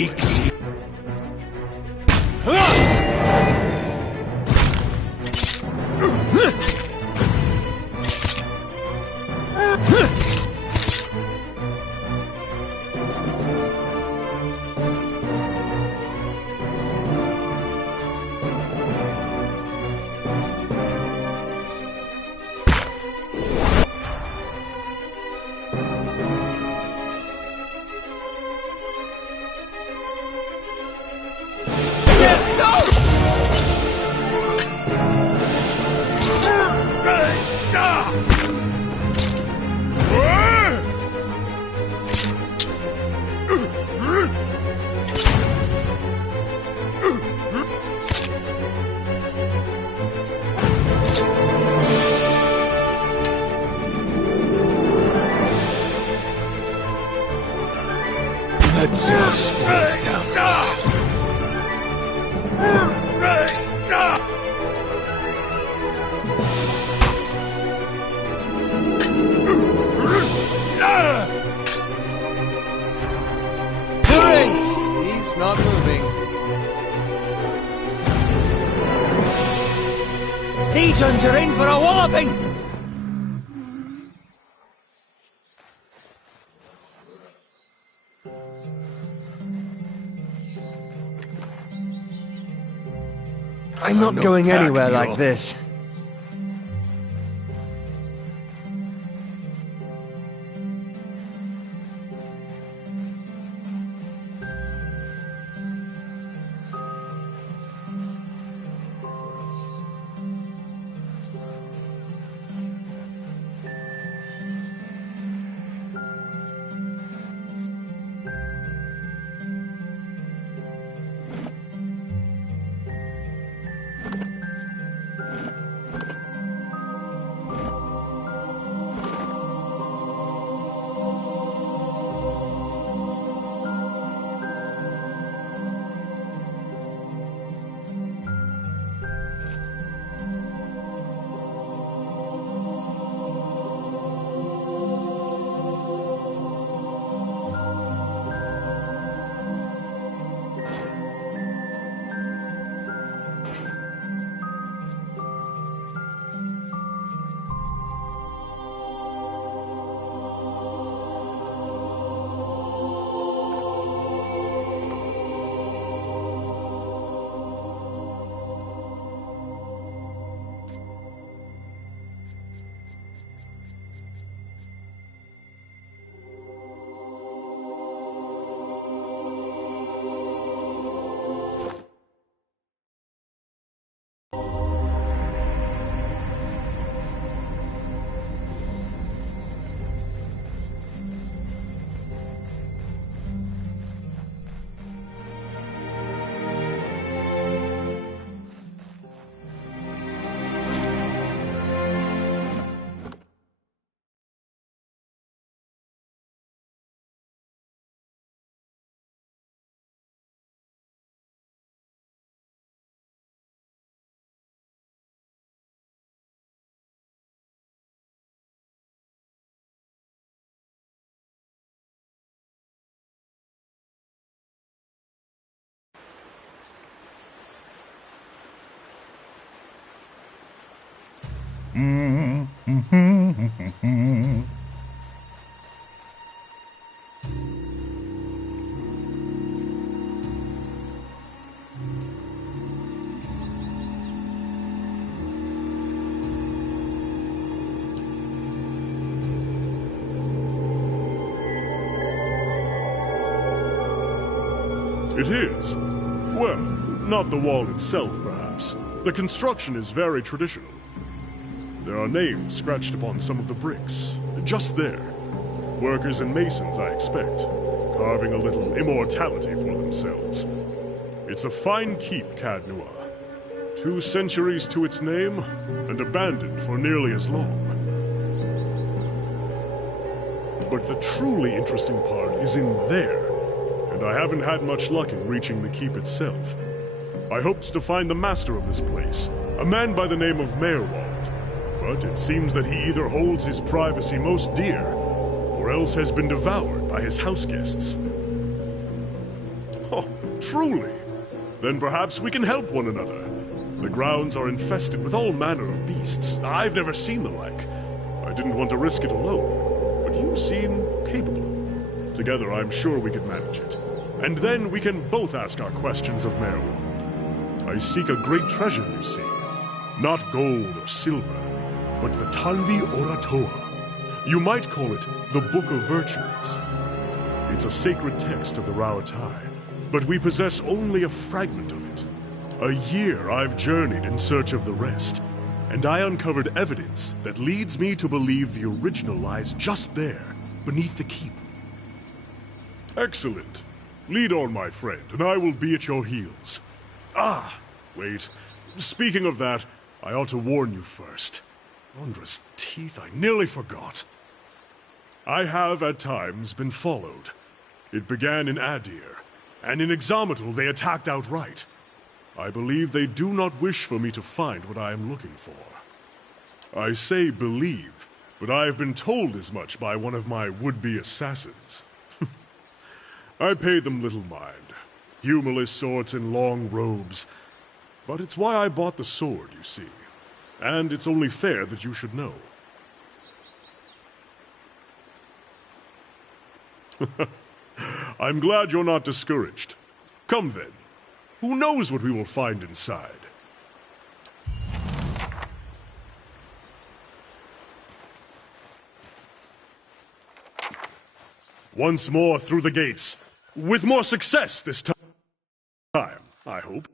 Ixi. Blood sauce boils down. Durance! He's not moving. These ones are in for a walloping! I'm not going anywhere like this. It is. Well, not the wall itself, perhaps. The construction is very traditional. There are names scratched upon some of the bricks. Just there. Workers and masons, I expect. Carving a little immortality for themselves. It's a fine keep, Cadnua. 2 centuries to its name, and abandoned for nearly as long. But the truly interesting part is in there. And I haven't had much luck in reaching the keep itself. I hoped to find the master of this place, a man by the name of Merwald. But it seems that he either holds his privacy most dear, or else has been devoured by his house guests. Oh, truly? Then perhaps we can help one another. The grounds are infested with all manner of beasts. I've never seen the like. I didn't want to risk it alone, but you seem capable. Together, I'm sure we can manage it. And then we can both ask our questions of Merwald. I seek a great treasure, you see. Not gold or silver, but the Tanvi Oratoa. You might call it the Book of Virtues. It's a sacred text of the Rauatai, but we possess only a fragment of it. A year I've journeyed in search of the rest, and I uncovered evidence that leads me to believe the original lies just there, beneath the keep. Excellent. Lead on, my friend, and I will be at your heels. Ah, wait. Speaking of that, I ought to warn you first. Wondrous teeth, I nearly forgot. I have, at times, been followed. It began in Adir, and in Exomitl they attacked outright. I believe they do not wish for me to find what I am looking for. I say believe, but I have been told as much by one of my would-be assassins. I pay them little mind. Humorless sorts in long robes. But it's why I bought the sword, you see. And it's only fair that you should know. I'm glad you're not discouraged. Come then. Who knows what we will find inside? Once more through the gates. With more success this time, I hope.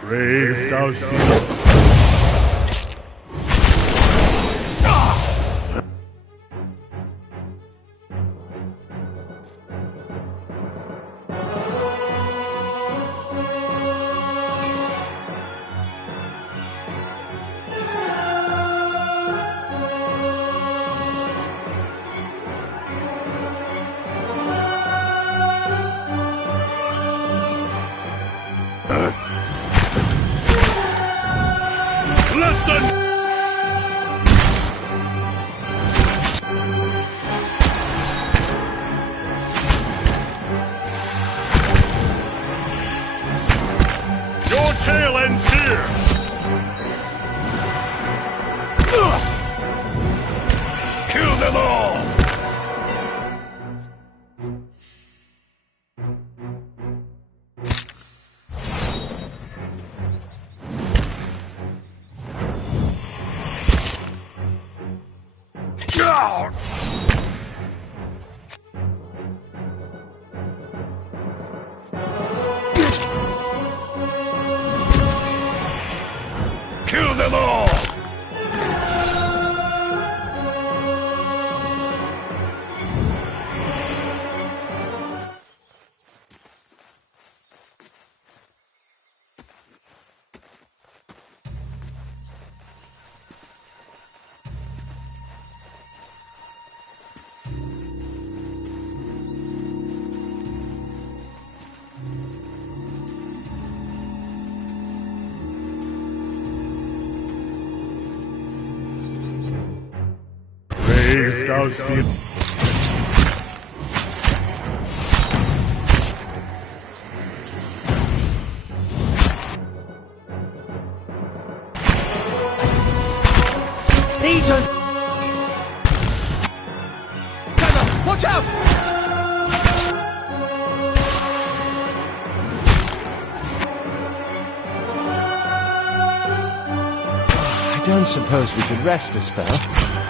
Brave Dalfino. all! Kill them all! Brave thou feel. These are... Trevor, watch out! I don't suppose we could rest a spell.